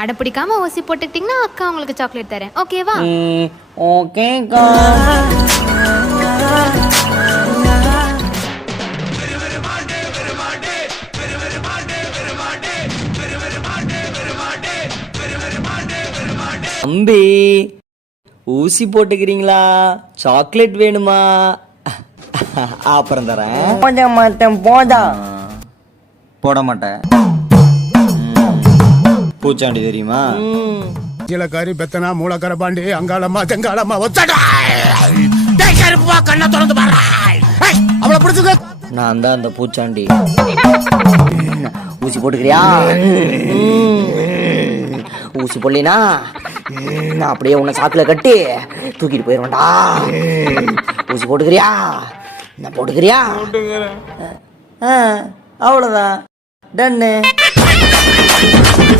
அட பிடிக்காம ஊசி போட்டுக்கிட்டீங்கன்னா அக்கா உங்களுக்கு சாக்லேட் தரேன். ஓகேவா? ஓகேக்கா. தம்பி ஊசி போட்டுக்கிறீங்களா? சாக்லேட் வேணுமா? அப்புறம் தரேன். போட மாட்டேன். போடா. போட மாட்டேன். பூச்சாண்டி தெரியுமா? கீழக்காரி பெத்தனா மூலக்கர பாண்டி அங்காளம்மா தெங்காளம்மா ஒத்தடா கருப்பா கண்ணை திறந்து பாரு. அவளை பிடிச்சது நான் தான் அந்த பூச்சாண்டி. ஊசி போட்டுக்கிறியா? ஊசி போடலினா நான் அப்படியே உன்னை சாக்குல கட்டி தூக்கிட்டு போயிருவேன்டா. ஊசி போட்டுக்கிறியா? நான் போட்டுக்கிறியா? அவ்வளவுதான். டன்னு.